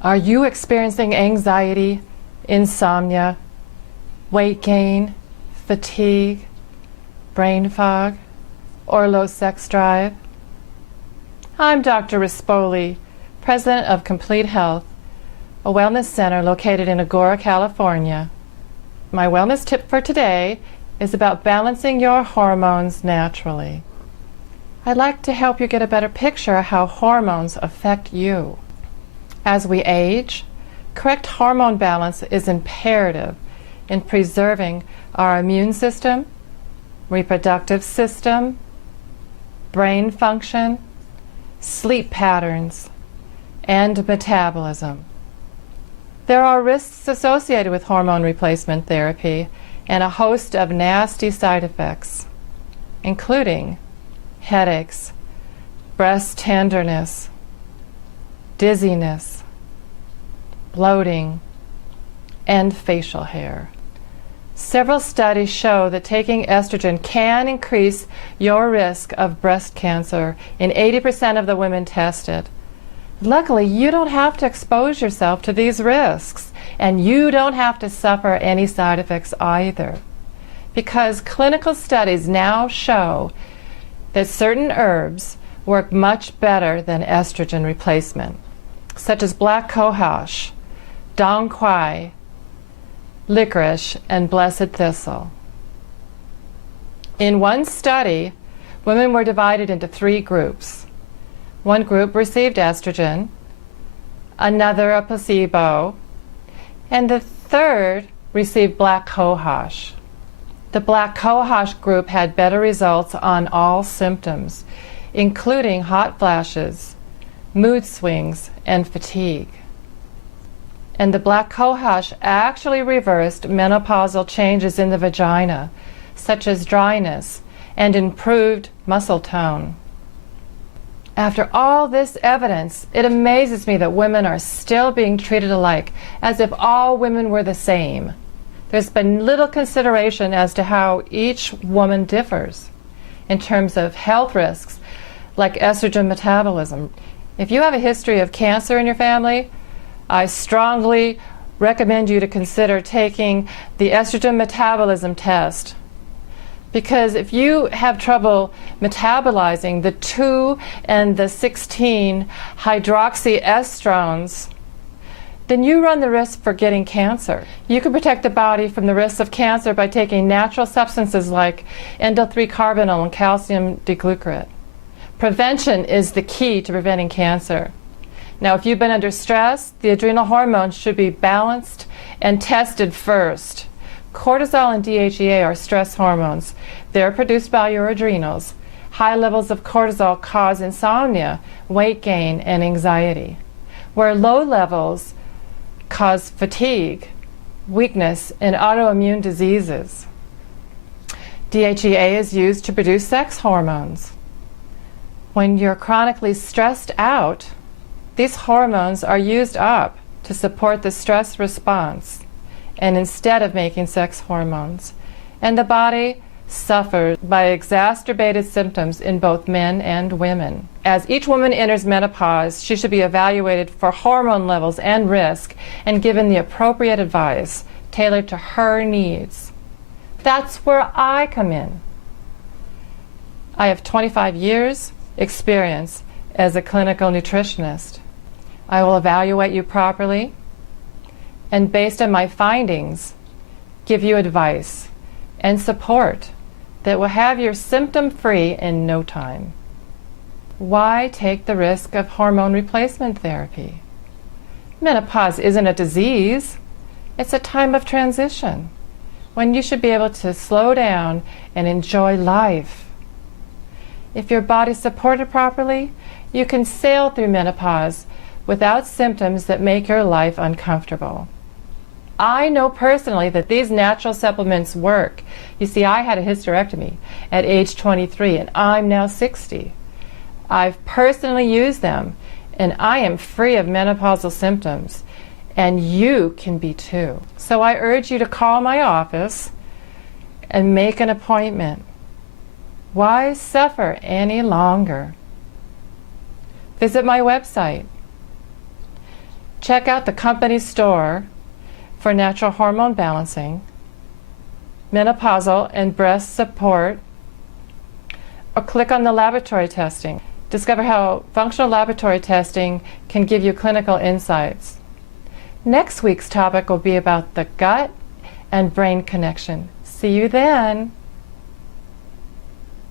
Are you experiencing anxiety, insomnia, weight gain, fatigue, brain fog, or low sex drive? I'm Dr. Rispoil, President of Complete Health, a wellness center located in Agoura, California. My wellness tip for today is about balancing your hormones naturally. I'd like to help you get a better picture of how hormones affect you. As we age, correct hormone balance is imperative in preserving our immune system, reproductive system, brain function, sleep patterns, and metabolism. There are risks associated with hormone replacement therapy and a host of nasty side effects, including headaches, breast tenderness, dizziness, bloating, and facial hair. Several studies show that taking estrogen can increase your risk of breast cancer in 80% of the women tested. Luckily, you don't have to expose yourself to these risks, and you don't have to suffer any side effects either, because clinical studies now show that certain herbs work much better than estrogen replacement, such as black cohosh, dong quai, licorice, and blessed thistle. In one study, women were divided into 3 groups. One group received estrogen, another a placebo, and the third received black cohosh. The black cohosh group had better results on all symptoms, including hot flashes, mood swings, and fatigue. And the black cohosh actually reversed menopausal changes in the vagina, such as dryness and improved muscle tone. After all this evidence, it amazes me that women are still being treated alike, as if all women were the same. There's been little consideration as to how each woman differs in terms of health risks, like estrogen metabolism. If you have a history of cancer in your family, I strongly recommend you to consider taking the estrogen metabolism test. Because if you have trouble metabolizing the 2 and the 16 hydroxyestrones, then you run the risk for getting cancer. You can protect the body from the risks of cancer by taking natural substances like endo-3-carbinol and calcium D-glucarate. Prevention is the key to preventing cancer. Now, if you've been under stress, the adrenal hormones should be balanced and tested first. Cortisol and DHEA are stress hormones. They're produced by your adrenals. High levels of cortisol cause insomnia, weight gain, and anxiety, where low levels cause fatigue, weakness, and autoimmune diseases. DHEA is used to produce sex hormones. When you're chronically stressed out, these hormones are used up to support the stress response, and instead of making sex hormones, and the body suffers by exacerbated symptoms in both men and women. As each woman enters menopause, she should be evaluated for hormone levels and risk and given the appropriate advice tailored to her needs. That's where I come in. I have 25 years experience as a clinical nutritionist. I will evaluate you properly and, based on my findings, give you advice and support that will have you symptom-free in no time. Why take the risk of hormone replacement therapy? Menopause isn't a disease. It's a time of transition when you should be able to slow down and enjoy life. If your body's supported properly, you can sail through menopause without symptoms that make your life uncomfortable. I know personally that these natural supplements work. You see, I had a hysterectomy at age 23 and I'm now 60. I've personally used them and I am free of menopausal symptoms, and you can be too. So I urge you to call my office and make an appointment. Why suffer any longer? Visit my website. check out the company store for natural hormone balancing, menopausal and breast support, or click on the laboratory testing. Discover how functional laboratory testing can give you clinical insights. Next week's topic will be about the gut and brain connection. See you then.